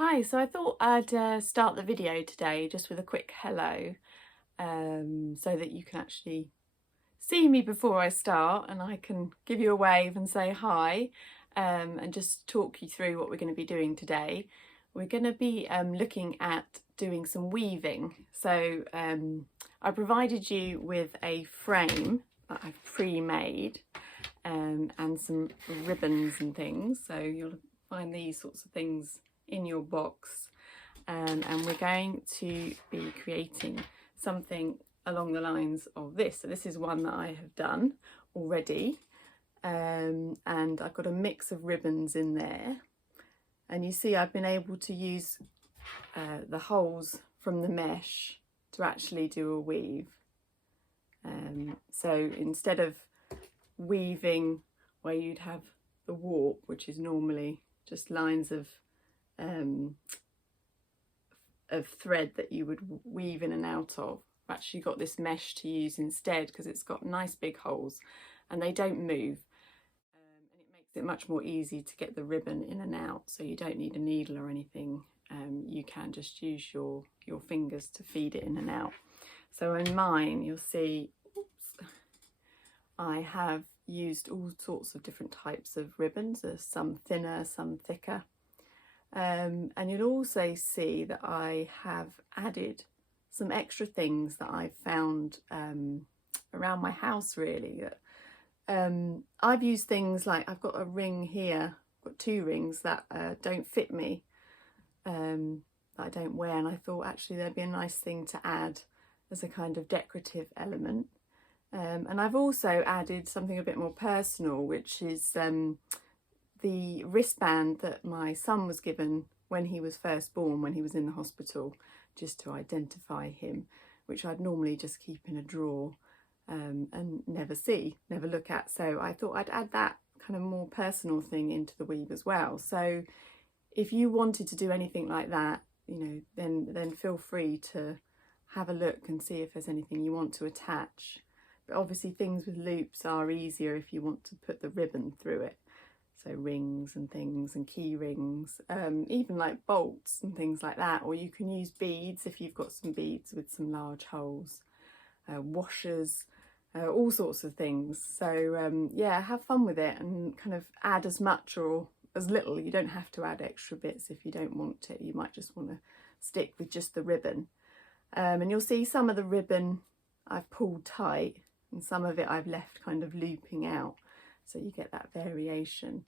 Hi, so I thought I'd start the video today just with a quick hello, so that you can actually see me before I start and I can give you a wave and say hi, and just talk you through what we're going to be doing today. We're going to be looking at doing some weaving. So I provided you with a frame that I've pre-made and some ribbons and things, so you'll find these sorts of things in your box, and we're going to be creating something along the lines of this. So this is one that I have done already, and I've got a mix of ribbons in there, and you see I've been able to use the holes from the mesh to actually do a weave. So instead of weaving where you'd have the warp, which is normally just lines of thread that you would weave in and out of, I've actually got this mesh to use instead because it's got nice big holes and they don't move, and it makes it much more easy to get the ribbon in and out, so you don't need a needle or anything. You can just use your fingers to feed it in and out. So in mine you'll see, I have used all sorts of different types of ribbons. There's some thinner, some thicker. And you'll also see that I have added some extra things that I've found around my house, really. I've used things like, I've got a ring here, I've got two rings that don't fit me, that I don't wear, and I thought actually they'd be a nice thing to add as a kind of decorative element. And I've also added something a bit more personal, which is the wristband that my son was given when he was first born, when he was in the hospital, just to identify him, which I'd normally just keep in a drawer and never look at. So I thought I'd add that kind of more personal thing into the weave as well. So if you wanted to do anything like that, you know, then feel free to have a look and see if there's anything you want to attach. But obviously things with loops are easier if you want to put the ribbon through it. So rings and things and key rings, even like bolts and things like that. Or you can use beads if you've got some beads with some large holes, washers, all sorts of things. So yeah, have fun with it and kind of add as much or as little. You don't have to add extra bits if you don't want to. You might just want to stick with just the ribbon. And you'll see some of the ribbon I've pulled tight and some of it I've left kind of looping out. So you get that variation.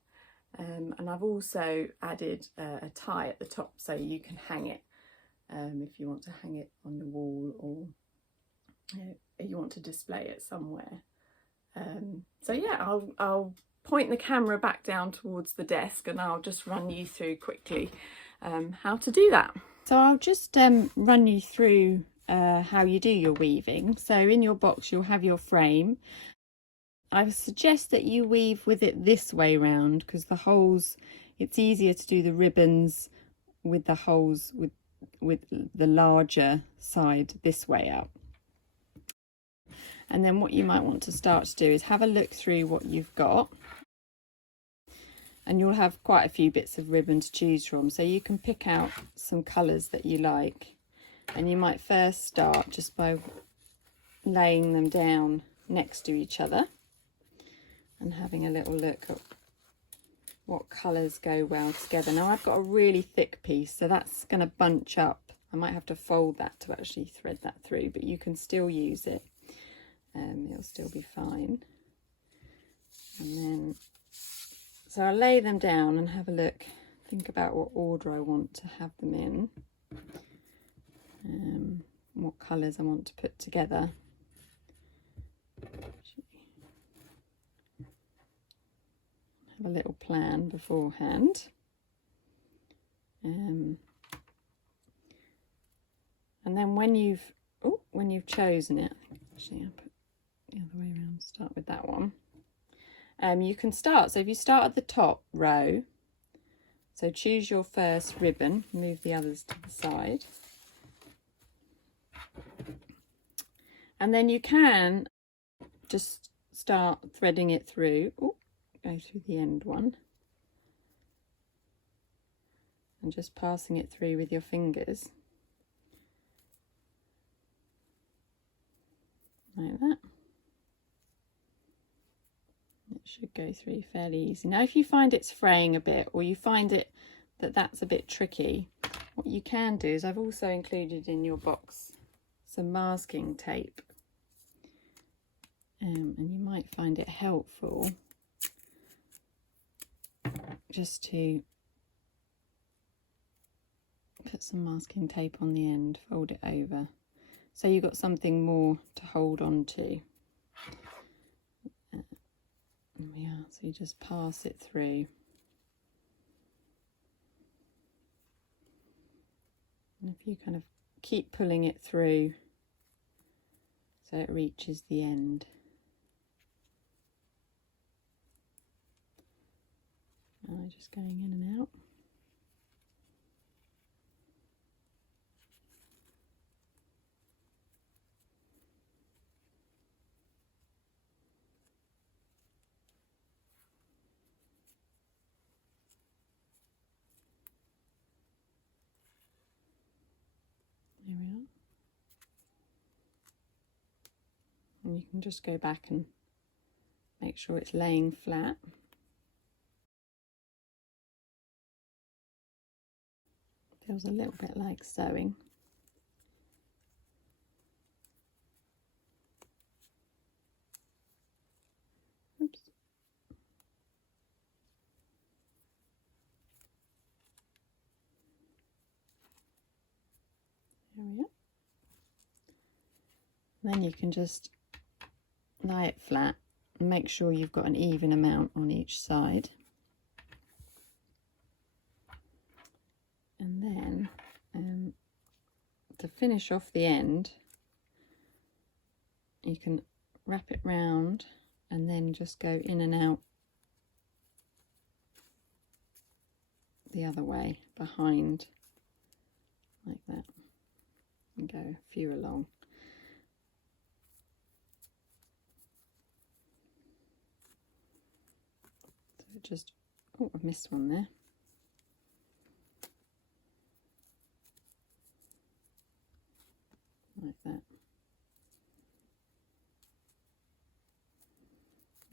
And I've also added a tie at the top so you can hang it if you want to hang it on the wall, or you want to display it somewhere. So yeah, I'll point the camera back down towards the desk and I'll just run you through quickly how to do that. So I'll just run you through how you do your weaving. So in your box you'll have your frame. I suggest that you weave with it this way round because the holes, it's easier to do the ribbons with the holes with the larger side this way up. And then what you might want to start to do is have a look through what you've got, and you'll have quite a few bits of ribbon to choose from, so you can pick out some colours that you like. And you might first start just by laying them down next to each other and having a little look at what colours go well together. Now I've got a really thick piece, so that's going to bunch up. I might have to fold that to actually thread that through, but you can still use it. It'll still be fine. And then, so I'll lay them down and have a look, think about what order I want to have them in, what colours I want to put together. A little plan beforehand, and then when you've chosen it, actually I'll put the other way around, start with that one. You can start, so if you start at the top row, so choose your first ribbon, move the others to the side, and then you can just start threading it through. Ooh, go through the end one and just passing it through with your fingers like that. It should go through fairly easy. Now if you find it's fraying a bit, or you find it that's a bit tricky, what you can do is, I've also included in your box some masking tape, and you might find it helpful just to put some masking tape on the end, fold it over, so you've got something more to hold on to. There we are. So you just pass it through. And if you kind of keep pulling it through so it reaches the end. Just going in and out. There we are. And you can just go back and make sure it's laying flat. Feels a little bit like sewing. Oops. There we are. Then you can just lie it flat and make sure you've got an even amount on each side. And then to finish off the end, you can wrap it round and then just go in and out the other way behind, like that, and go a few along. So just, oh, I've missed one there. Like that.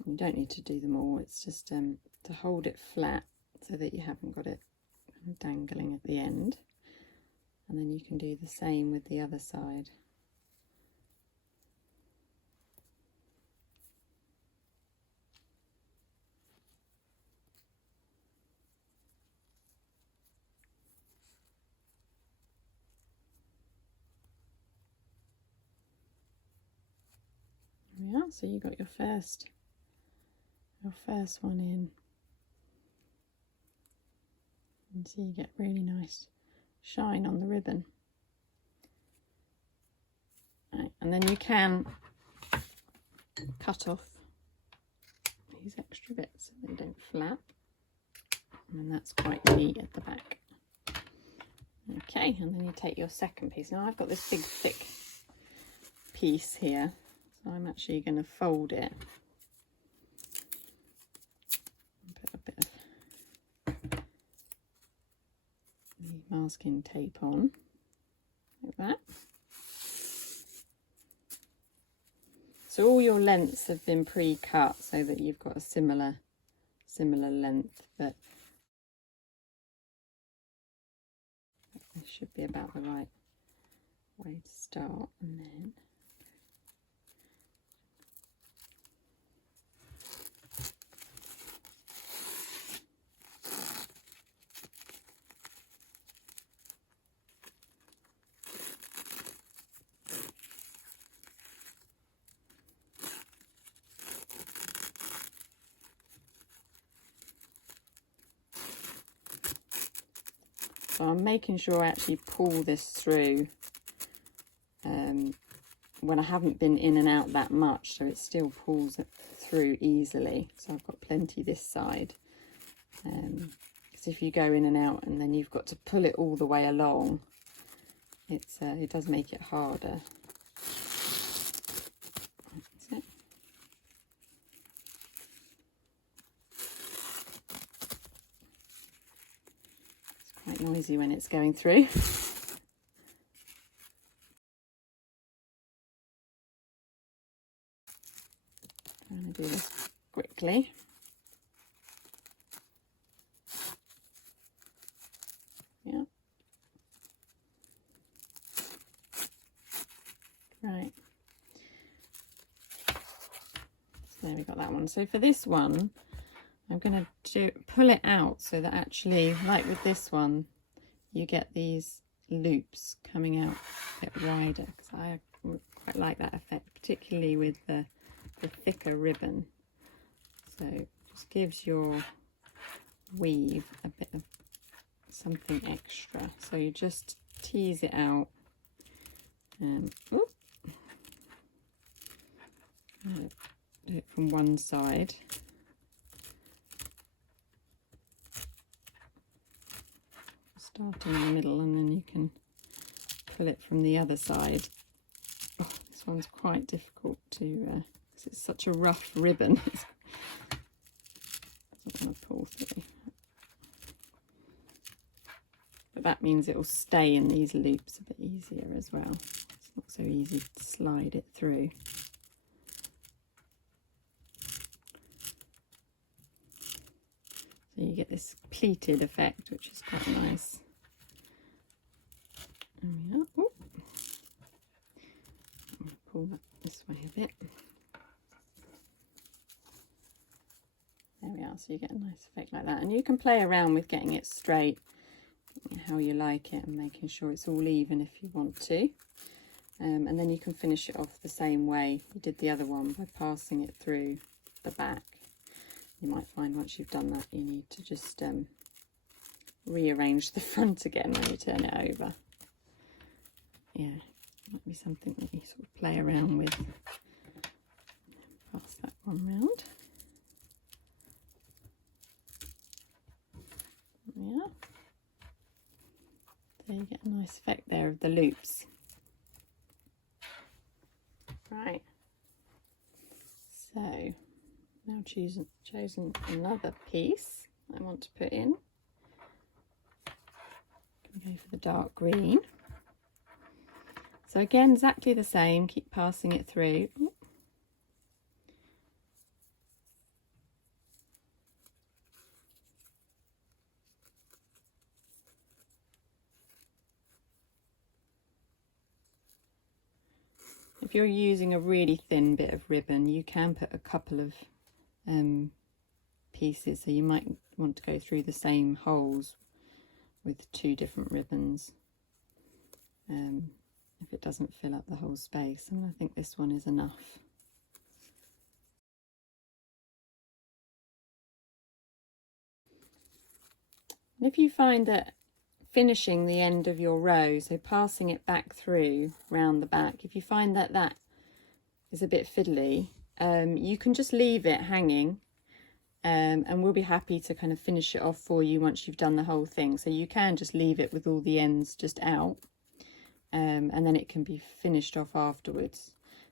You don't need to do them all, it's just to hold it flat so that you haven't got it dangling at the end. And then you can do the same with the other side. There we are, so you got your first one in. And so you get really nice shine on the ribbon. Right, and then you can cut off these extra bits so they don't flap. And that's quite neat at the back. Okay, and then you take your second piece. Now I've got this big thick piece here, so I'm actually going to fold it. Put a bit of the masking tape on, like that. So all your lengths have been pre-cut so that you've got a similar length, but this should be about the right way to start. And then so I'm making sure I actually pull this through when I haven't been in and out that much, so it still pulls it through easily. So I've got plenty this side, because if you go in and out and then you've got to pull it all the way along, it does make it harder. That's it. It's quite quite noisy when it's going through. I'm going to do this quickly. Yeah. Right. So there we got that one. So for this one, I'm going to pull it out so that actually, like with this one, you get these loops coming out a bit wider, because I quite like that effect, particularly with the thicker ribbon. So it just gives your weave a bit of something extra. So you just tease it out. Do it from one side. Starting in the middle, and then you can pull it from the other side. Oh, this one's quite difficult to, because it's such a rough ribbon. It doesn't want to pull through. But that means it will stay in these loops a bit easier as well. It's not so easy to slide it through. So you get this pleated effect, which is quite nice. There we are. Ooh. Pull that this way a bit. There we are, so you get a nice effect like that. And you can play around with getting it straight, how you like it, and making sure it's all even if you want to. And then you can finish it off the same way you did the other one, by passing it through the back. You might find once you've done that, you need to just rearrange the front again when you turn it over. Yeah, might be something that you sort of play around with. Pass that one round. Yeah. So you get a nice effect there of the loops. Right. So now chosen another piece I want to put in. I'm going to go for the dark green. So again, exactly the same, keep passing it through. Ooh. If you're using a really thin bit of ribbon, you can put a couple of pieces, so you might want to go through the same holes with two different ribbons if it doesn't fill up the whole space, and I think this one is enough. And if you find that finishing the end of your row, so passing it back through round the back, if you find that that is a bit fiddly, you can just leave it hanging, and we'll be happy to kind of finish it off for you once you've done the whole thing. So you can just leave it with all the ends just out, and then it can be finished off afterwards.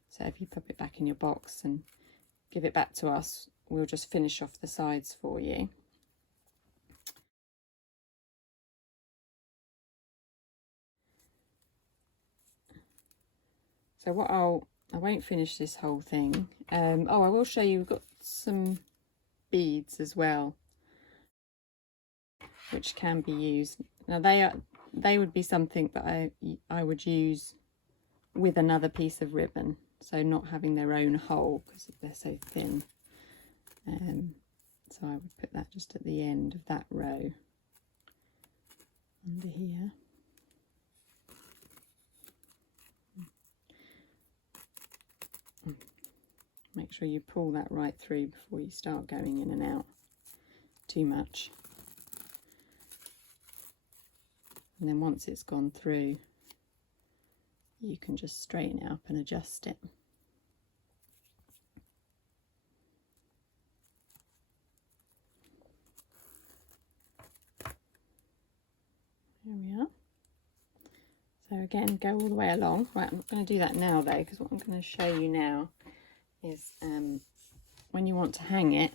So if you pop it back in your box and give it back to us, we'll just finish off the sides for you. So what I won't finish this whole thing. Oh, I will show you, we've got some beads as well, which can be used. Now they would be something that I would use with another piece of ribbon, so not having their own hole because they're so thin. So I would put that just at the end of that row under here. Make sure you pull that right through before you start going in and out too much. And then once it's gone through, you can just straighten it up and adjust it. There we are. So again, go all the way along. Right, I'm not going to do that now though, because what I'm going to show you now is when you want to hang it,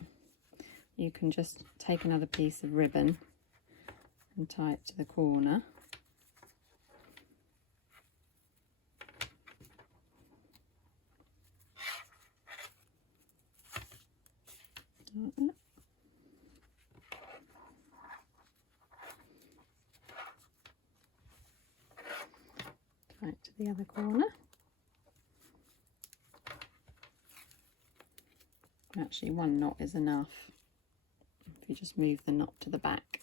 you can just take another piece of ribbon and tie it to the corner. Like that. Tie it to the other corner. Actually, one knot is enough if you just move the knot to the back.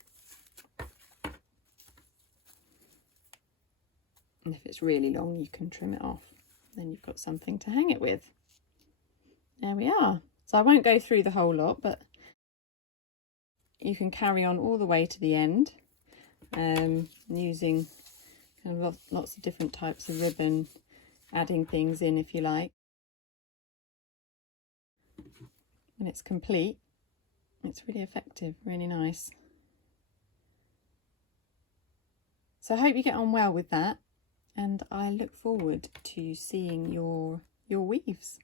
And if it's really long, you can trim it off. Then you've got something to hang it with. There we are. So I won't go through the whole lot, but you can carry on all the way to the end, using kind of lots of different types of ribbon, adding things in if you like. When it's complete, it's really effective, really nice. So I hope you get on well with that, and I look forward to seeing your weaves.